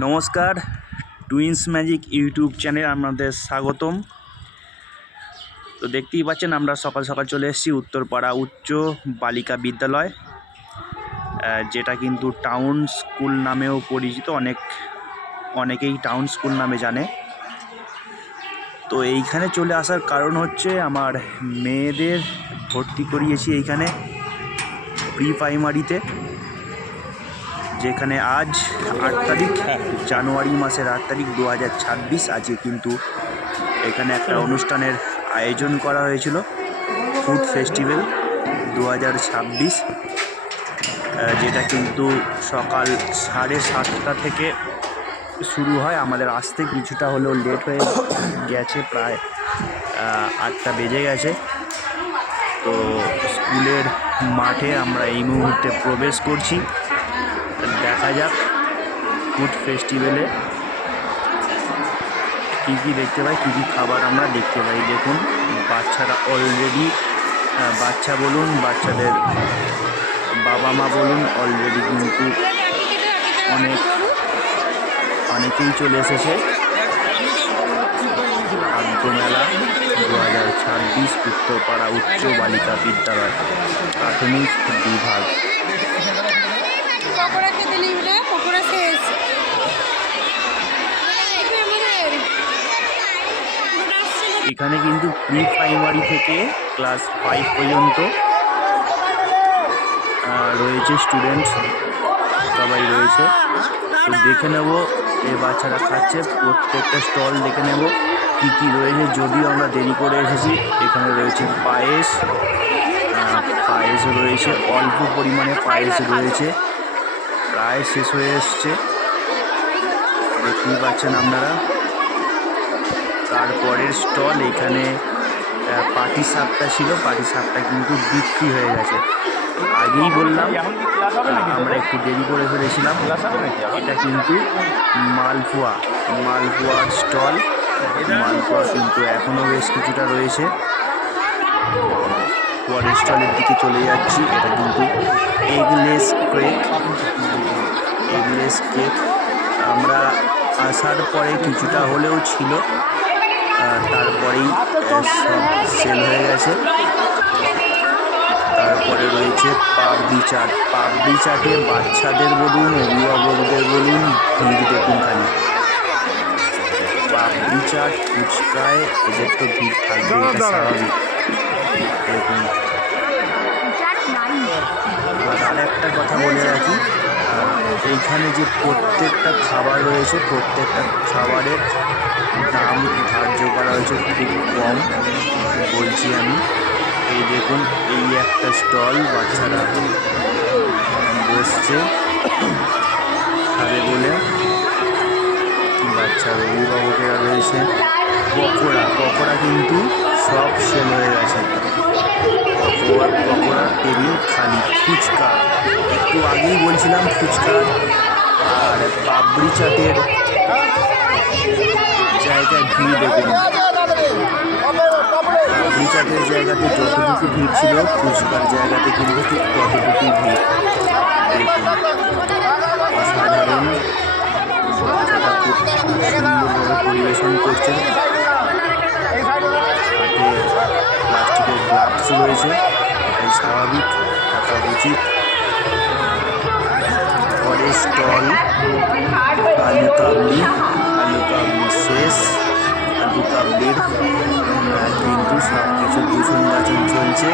নমস্কার, twins magic YouTube চ্যানেলে আপনাদের স্বাগতম। তো দেখতেই পাচ্ছেন আমরা সকাল সকাল চলে এসেছি উত্তরপাড়া উচ্চ বালিকা বিদ্যালয়, যেটা কিন্তু টাউন স্কুল নামেও পরিচিত। অনেকেই টাউন স্কুল নামে জানে। তো এইখানে চলে আসার কারণ হচ্ছে আমার মেয়েদের ভর্তি করিয়েছি এইখানে প্রি প্রাইমারিতে, যেখানে আজ 8 তারিখ, জানুয়ারি মাসের 8 তারিখ 2026। আজকে কিন্তু এখানে একটা অনুষ্ঠানের আয়োজন করা হয়েছিল, ফুড ফেস্টিভ্যাল 2026, যেটা কিন্তু সকাল 7:30 থেকে শুরু হয়। আমাদের আসতে কিছুটা হলেও লেট হয়ে গেছে, প্রায় 8টা বেজে গেছে। তো স্কুলের মাঠে আমরা এই মুহূর্তে প্রবেশ করছি। দেখা যাক ফুড ফেস্টিভ্যালে কী কী দেখতে পাই, কী কী খাবার আমরা দেখতে পাই। দেখুন, বাচ্চারা অলরেডি, বাচ্চা বলুন, বাচ্চাদের বাবা মা বলুন, অলরেডি কিন্তু অনেকেই চলে এসেছে। খাদ্যমেলা 2026 উত্তরপাড়া উচ্চ বালিকা বিদ্যালয় প্রাথমিক বিভাগ। এখানে কিন্তু প্রি প্রাইমারি থেকে ক্লাস 5 পর্যন্ত রয়েছে, স্টুডেন্ট সবাই রয়েছে। তো দেখে নেব এই বাচ্চারা খাচ্ছে, প্রত্যেকটা স্টল দেখে নেব কী কী রয়েছে। যদিও আমরা দেরি করে এসেছি, এখানে রয়েছে পায়েস রয়েছে, অল্প পরিমাণে পায়েস রয়েছে, প্রায় শেষ হয়ে এসছে, দেখতেই পাচ্ছেন আপনারা। তারপরের স্টল এখানে পাটি সাপটা ছিল, পাটি সাপটা কিন্তু বিক্রি হয়ে গেছে। আগেই বললাম আমরা একটু দেরি করে ফেলেছিলাম। এটা কিন্তু মালপোয়ার স্টল। মালপোয়া কিন্তু এখনও বেশ কিছুটা রয়েছে। পরের স্টলের দিকে চলে যাচ্ছি। এটা কিন্তু এগলেস কেক। আমরা আসার পরে কিছুটা হলেও ছিল, তারপরেই সব সেল হয়ে গেছে। তারপরে রয়েছে পাপড়ি চাটে বাচ্চাদের বলুন, অভিভাবকদের বলুন, ভিড় দেখুন খালি। পাপড়ি চাট, ফুচকায় এদের তো ভিড় থাকবে, এটা স্বাভাবিক। দেখুন, আর একটা কথা বলে রাখি, এইখানে যে প্রত্যেকটা খাবার রয়েছে, প্রত্যেকটা খাবারের দাম ধার্য করা হয়েছে খুব কম, বলছি আমি। এই দেখুন, এই একটা স্টল, বাচ্চারা বসছে খাবে বলে, বাচ্চার অভিভাবকেরা রয়েছে। পকোড়া কিন্তু সব সেল হয়ে গেছে, পকোড়া টেবিল খালি। ফুচকা একটু আগেই বলছিলাম, ফুচকা আর পাপড়ি চাটের জায়গায় ভিড় দেখুন। পাপড়ি চাটের জায়গাতে যতটুকু ভিড় ছিল, ফুচকার জায়গাতে কিন্তু ঠিক ততটুকুই ভিড়। দেখুন, অসাধারণ। বাচ্চাটা খুব সুন্দরভাবে পরিবেশন করছে। হাতে প্লাস্টিকের গ্লাভস রয়েছে, এটাই স্বাভাবিক, থাকা উচিত। পরের স্টল আলু কাবলি শেষ। আলু কাবলির কিন্তু সব কিছু বাছন চলছে।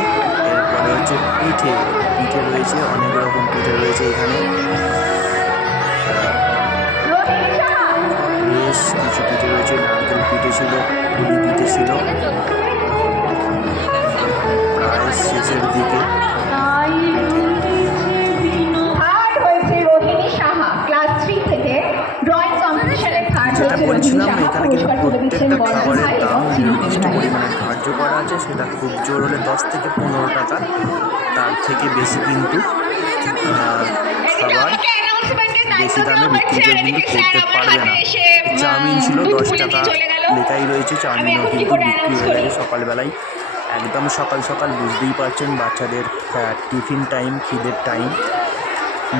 এরপরে হচ্ছে পিঠে রয়েছে, অনেক রকম পিঠে রয়েছে এখানে। বেশ কিছু পিঠে রয়েছে, নারকেল পিঠে ছিল, পুলি পিঠে ছিল। প্রায় শেষের দিকে যেটা বলছিলাম, এখানে কিন্তু প্রত্যেকটা খাবারের দাম নির্দিষ্ট পরিমাণে ধার্য করা আছে। সেটা খুব জোর হলে 10 থেকে 15 টাকা, তার থেকে বেশি কিন্তু খাবার বেশি দামে বিক্রি কিন্তু করতে পারবে না। চাউমিন ছিল 10 টাকা লেখাই রয়েছে, চাউমিনও কিন্তু বিক্রি হয়ে গেছে সকালবেলায়, একদম সকাল সকাল। বুঝতেই পারছেন বাচ্চাদের টিফিন টাইম, খিদের টাইম।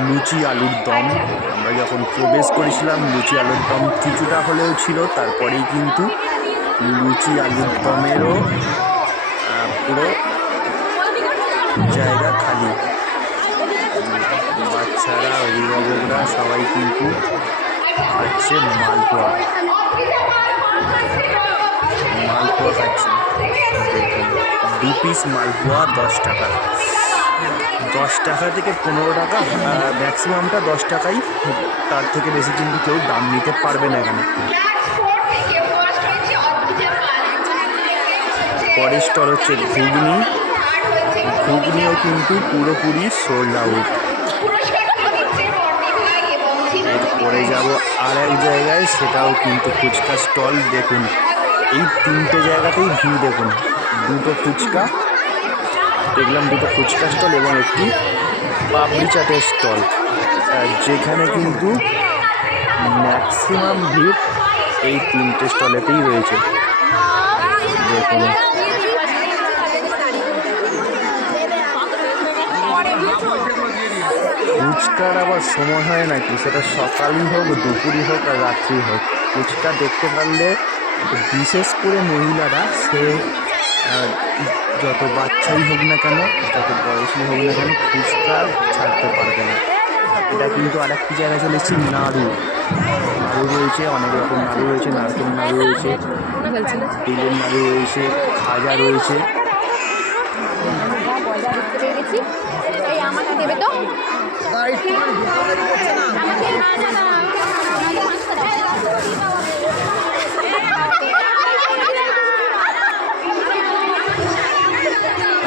লুচি আলুর দম। আমরা যখন প্রবেশ করেছিলাম লুচি আলুর দম কিছুটা হলেও ছিল, তারপরেই কিন্তু লুচি আলুর দমেরও পুরো জায়গা খালি। বাচ্চারা, অভিভাবকরা সবাই কিন্তু খাচ্ছে মালপোয়া খাচ্ছে। দেখুন 2 পিস মালপোয়া 10 টাকা, 10 টাকা থেকে 15 টাকা, ম্যাক্সিমামটা 10 টাকাই, তার থেকে বেশি কিন্তু কেউ দাম নিতে পারবে না এখানে। পরের স্টল হচ্ছে ঘুগনিও কিন্তু পুরোপুরি সোল্ড আউট। এরপরে যাব আর এক জায়গায়, সেটাও কিন্তু ফুচকা স্টল। দেখুন এই 3টে জায়গাতেই ভিড়। দেখুন দুটো ফুচকা দেখলাম, দুটো ফুচকা স্টল এবং একটি পাপড়ি চাটের স্টল, যেখানে কিন্তু ম্যাক্সিমাম ভিড় এই 3টে স্টলেতেই রয়েছে। দেখুন ফুচকার আবার সময় হয় নাকি, সেটা সকালই হোক, দুপুরই হোক আর রাত্রি হোক, ফুচকা দেখতে পারলে বিশেষ করে মহিলারা, সে যত বাচ্চাই হোক না কেন, যত বয়সী হোক না কেন, ফুচকা ছাড়তে পারবে না। এটা কিন্তু আর একটি জায়গায় চলে এসেছি, নাড়ু রয়েছে, অনেক রকম নাড়ু রয়েছে, নারকেল নাড়ু রয়েছে, তিলের নাড়ু রয়েছে, খাজা রয়েছে।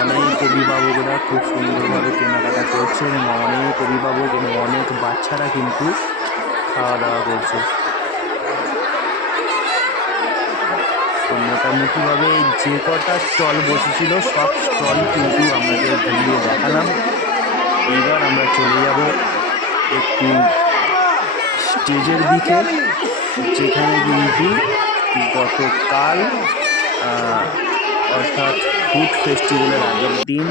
অনেক অভিভাবকরা খুব সুন্দরভাবে কেনাকাটা করছে এবং অনেক অভিভাবক এবং অনেক বাচ্চারা কিন্তু খাওয়া দাওয়া করছে। তো মোটামুটিভাবে যে কটা স্টল বসেছিল সব স্টল কিন্তু আমাদের ঘুরিয়ে দেখালাম। এইবার আমরা চলে যাব একটু স্টেজের দিকে, যেখানে কিন্তু গতকাল অর্থাৎ ফুড ফেস্টিভ্যালের আগের দিন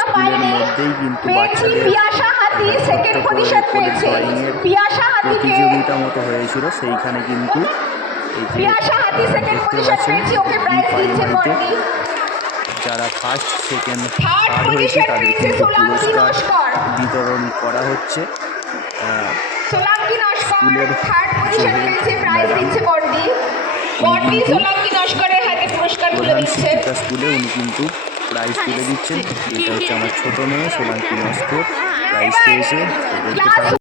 স্কুলের মধ্যেই কিন্তু বাচ্চাদের ড্রয়িংয়ের প্রতিযোগিতা মতো হয়েছিল। সেইখানে কিন্তু এই যে দেখতে পাচ্ছেন প্রাইমারিতে যারা ফার্স্ট, সেকেন্ড, থার্ড হয়েছে তাদের কিন্তু পুরস্কার বিতরণ করা হচ্ছে। স্কুলের যে ম্যাডাম, প্রধান শিক্ষিকা স্কুলে, উনি কিন্তু প্রাইজ তুলে দিচ্ছেন। এটা হচ্ছে আমার ছোটো মেয়ে সোলাঙ্কি নস্কর, প্রাইজ পেয়েছে।